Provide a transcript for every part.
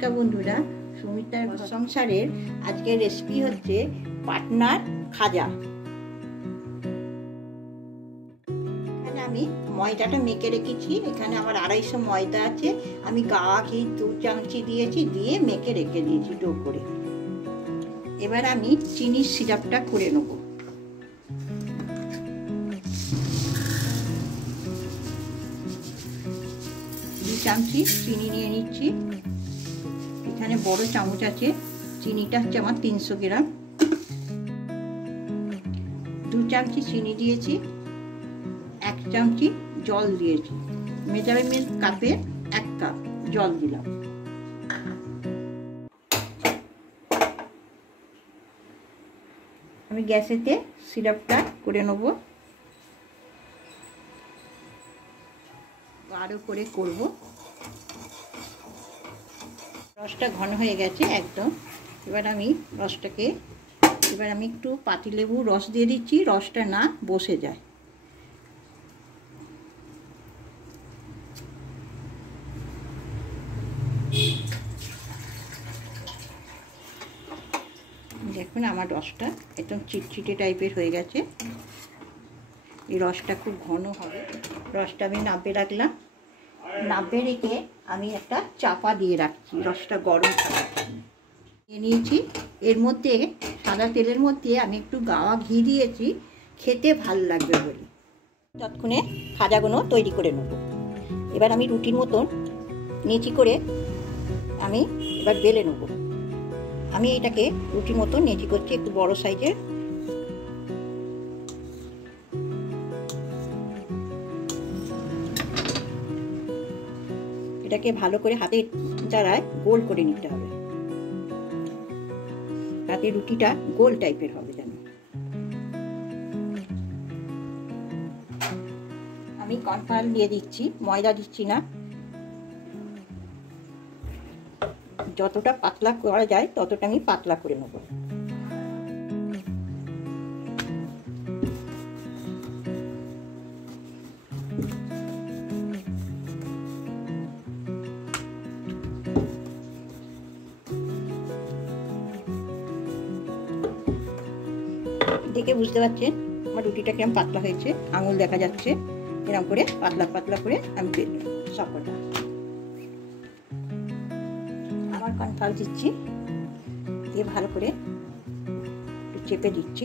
নমস্কার বন্ধুরা, সুমিতার সংসারের আজকের রেসিপি হচ্ছে পাটনার খাজা। এখানে আমি ময়দাটা মেখে রেখেছি। এখানে আমার 250 ময়দা আছে। আমি গাওয়া ঘি 2 চামচি দিয়েছি, দিয়ে মেখে রেখে দিয়েছি ডো করে। এবার আমি চিনির সিরাপটা করে নেব। চামচি চিনি নিয়ে নিচ্ছি। এখানে বড় চামচ আছে, চিনিটা হচ্ছে আমার 300 গ্রাম। 2 চামচি চিনি দিয়েছি, 1 চামচি জল দিয়েছি। মেজারমেন্ট কাপে 1 কাপ জল দিলাম। আমি গ্যাসেতে সিরাপটা করে নেব, আরো করে করব। রসটা ঘন হয়ে গেছে একদম। এবার আমি একটু পাতিলেবু রস দিয়ে দিচ্ছি, রসটা না বসে যায়। দেখুন আমার রসটা একদম চিটচিটে টাইপের হয়ে গেছে। এই রসটা খুব ঘন হবে। রসটা আমি নাবে রাখলাম। নাবে রেখে আমি একটা চাপা দিয়ে রাখছি রসটা গরম থাকার জন্য। নিয়ে নিয়েছি। এর মধ্যে সাদা তেলের মধ্যে আমি একটু গাওয়া ঘি দিয়েছি, খেতে ভাল লাগবে বলে। ততক্ষণে খাজাগুলো তৈরি করে নেব। এবার আমি রুটির মতন নিচি করে আমি এবার বেলে নেব। আমি এটাকে রুটির মতন নেচি করছি, একটু বড় সাইজের। এটাকে ভালো করে হাতের দ্বারায় গোল করে নিতে হবে, তাতে রুটিটা গোল টাইপের হবে যেন। আমি কর্নফ্লাওয়ার দিয়ে দিচ্ছি, ময়দা দিচ্ছি না। যতটা পাতলা করা যায় ততটা আমি পাতলা করে নেব। দেখে বুঝতে পারছেন আমার রুটিটা কেমন পাতলা হয়েছে, আঙুল দেখা যাচ্ছে। এরকম করে পাতলা পাতলা করে আমি বেলবো সবকটা। আবার কর্নফ্লাওয়ার দিচ্ছি, দিয়ে ভালো করে একটু চেপে দিচ্ছি।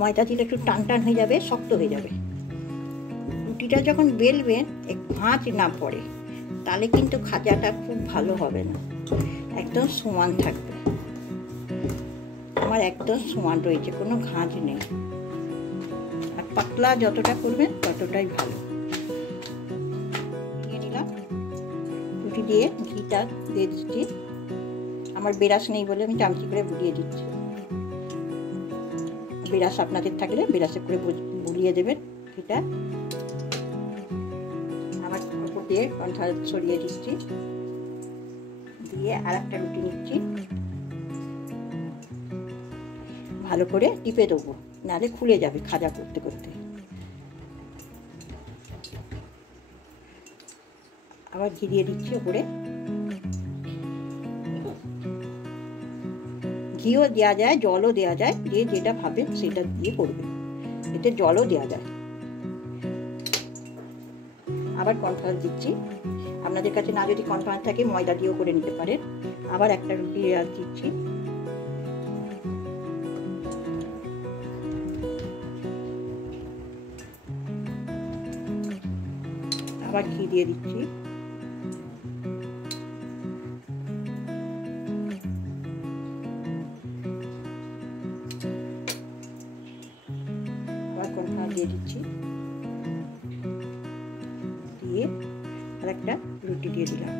ময়দা দিলে একটু টান টান হয়ে যাবে, শক্ত হয়ে যাবে। রুটিটা যখন বেলবেন ভাঁজ না পড়ে, তাহলে কিন্তু খাজাটা খুব ভালো হবে না, একদম সমান থাকবে। আমার একদম সমান রয়েছে, কোনো ভাঁজ নেই। আর পাতলা যতটা করবেন ততটাই ভালো। নিয়ে নিলাম, রুটি দিয়ে ঘিটা দিয়ে দিচ্ছি। আমার বেরাস নেই বলে আমি চামচি করে বুলিয়ে দিচ্ছি। বেরাস আপনাদের থাকলে বেরাসে করে বুলিয়ে দেবেন ঘিটা। আমার উপর দিয়ে কর্নফ্লাওয়ার ছড়িয়ে দিচ্ছি, দিয়ে আর একটা রুটি নিচ্ছি। ভালো করে টিপে দেবো, নাহলে খুলে যাবে খাজা করতে করতে। আবার ঘি দিয়ে দিচ্ছি ওপরে। ঘিও দেওয়া যায়, জলও দেওয়া যায়, দিয়ে যেটা ভাবে সেটা দিয়ে করবে। এতে জলও দেওয়া যায়। আবার কর্নফ্লাওয়ার দিচ্ছি। আপনাদের কাছে না যদি কর্নফ্লাওয়ার থাকে ময়দা দিয়েও করে নিতে পারেন। আবার একটা রুটি দিচ্ছি। আবার ঘি দিয়ে দিচ্ছি। আবার কর্নফ্লাওয়ার দিয়ে দিচ্ছি, দিয়ে আর একটা রুটি দিয়ে দিলাম,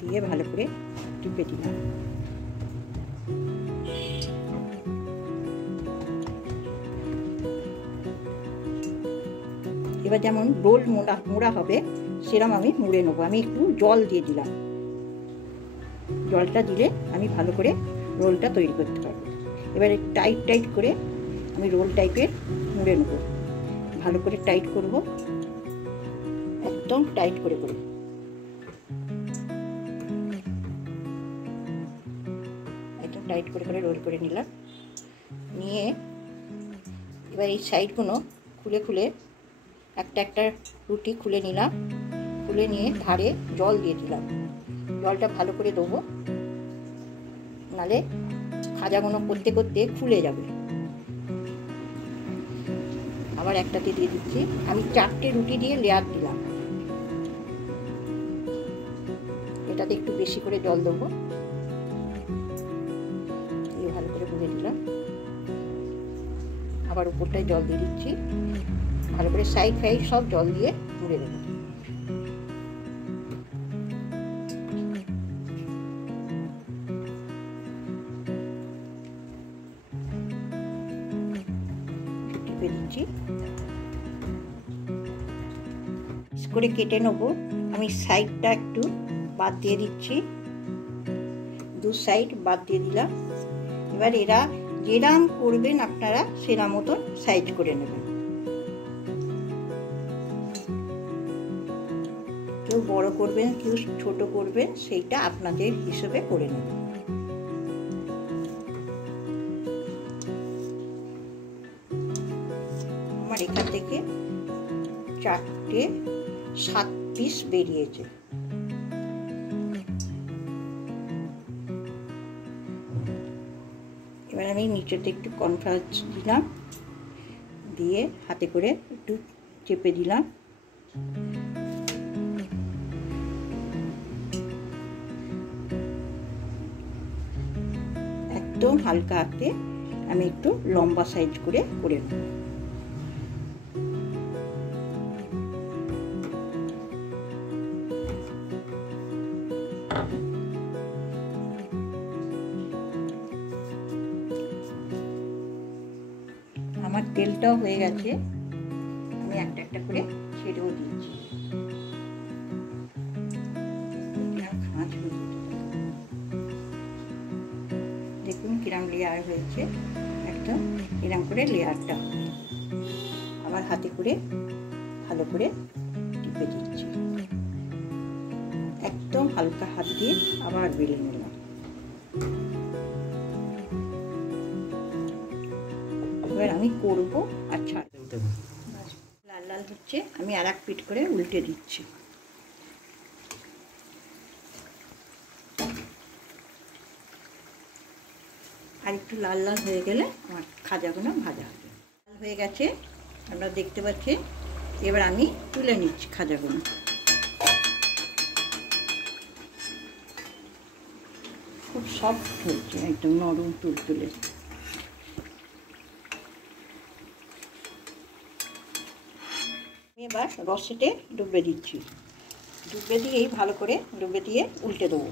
দিয়ে ভালো করে টিপে দিলাম। এবার যেমন রোল মোড়া হবে সেরকম আমি মুড়ে নেবো। আমি একটু জল দিয়ে দিলাম। জলটা দিলে আমি ভালো করে রোলটা তৈরি করতে পারবো। এবারে টাইট করে আমি রোল টাইপের মুড়ে নেবো। ভালো করে টাইট করব, একদম টাইট করে করে। একদম টাইট করে করে রোল করে নিলাম। নিয়ে এবার এই সাইডগুলো খুলে খুলে একটা একটা রুটি খুলে নিলাম। খুলে নিয়ে ধারে জল দিয়ে দিলাম। জলটা ভালো করে দেবো, নালে খাজাগুলো করতে করতে খুলে যাবে। আবার একটাতে দিয়ে দিচ্ছি। আমি 4টে রুটি দিয়ে লেয়ার দিলাম। এটাতে একটু বেশি করে জল দেবো, দিয়ে ভালো করে গুলে দিলাম। আবার উপরটায় জল দিয়ে দিচ্ছি। ভালো করে সাইড ফাইড সব জল দিয়ে মুড়ে দেবো। টিপে দিচ্ছি করে কেটে নেবো। আমি সাইডটা একটু বাদ দিয়ে দিচ্ছি, 2 সাইড বাদ দিয়ে দিলাম। এবার এরা যেরাম করবেন আপনারা সেরা মতন সাইজ করে নেবেন। কেউ বড় করবেন, কেউ ছোট করবেন, সেইটা আপনাদের হিসেবে করে নেবেন। আমার এখান থেকে 4টে 7 পিস বেরিয়েছে। এবার আমি নিচেতে একটু কর্নফ্লাওয়ার দিলাম, দিয়ে হাতে করে একটু চেপে দিলাম। একদম হালকা হাতে আমি একটু লম্বা সাইজ করে করে নেব। আমার তেলটাও হয়ে গেছে, আমি একটা একটা করে ছেড়েও দিচ্ছি। দেখুন কিরম লেয়ার হয়েছে, একদম এরম করে লেয়ারটা। আবার হাতে করে ভালো করে টিপে দিচ্ছি। একদম হালকা হাত দিয়ে আবার বেলে নিলাম। এবার আমি করবো আর ছাড়বো। লাল লাল হচ্ছে, আমি আর এক পিঠ করে উল্টে দিচ্ছি। আর একটু লাল লাল হয়ে গেলে আমার খাজাগুলো ভাজা হবে। লাল হয়ে গেছে, আপনারা দেখতে পাচ্ছেন। এবার আমি তুলে নিচ্ছি খাজাগুলো। খুব সফট হচ্ছে, একদম নরম তুলতুলে। এবার রসেতে ডুবে দিচ্ছি। ডুবে দিয়েই ভালো করে ডুবে দিয়ে উল্টে দেবো,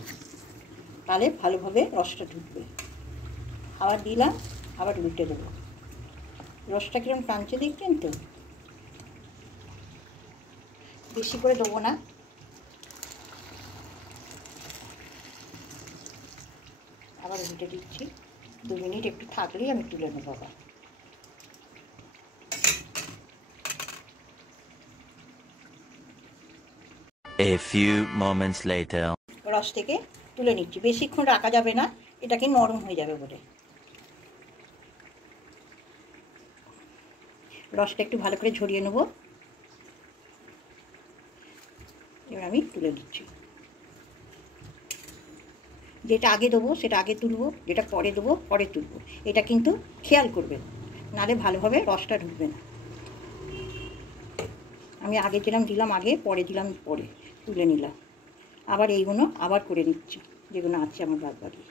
তাহলে ভালোভাবে রসটা ঢুকবে। আবার দিলাম, আবার উল্টে দেবো। রসটা কিরকম টানছে দেখছেন তো? বেশি করে দেবো না। আবার উল্টে দিচ্ছি। 2 মিনিট একটু থাকলেই আমি তুলে নেবো আবার। A few moments later. রস থেকে তুলে নিচ্ছি। বেশিক্ষণ রাখা যাবে না, এটাকে নরম হয়ে যাবে বলে। রসটা একটু ভালো করে ঝরিয়ে নেব। এবার আমি তুলে দিচ্ছি। যেটা আগে দেবো সেটা আগে তুলবো, যেটা পরে দেবো পরে তুলবো। এটা কিন্তু খেয়াল করবেন, নাহলে ভালোভাবে রসটা ঢুকবে না। আমি আগে যেরকম দিলাম আগে, পরে দিলাম পরে, তুলে নিলাম। আবার এইগুলো আবার করে নিচ্ছি, যেগুলো আছে আমার বাদ বাকি।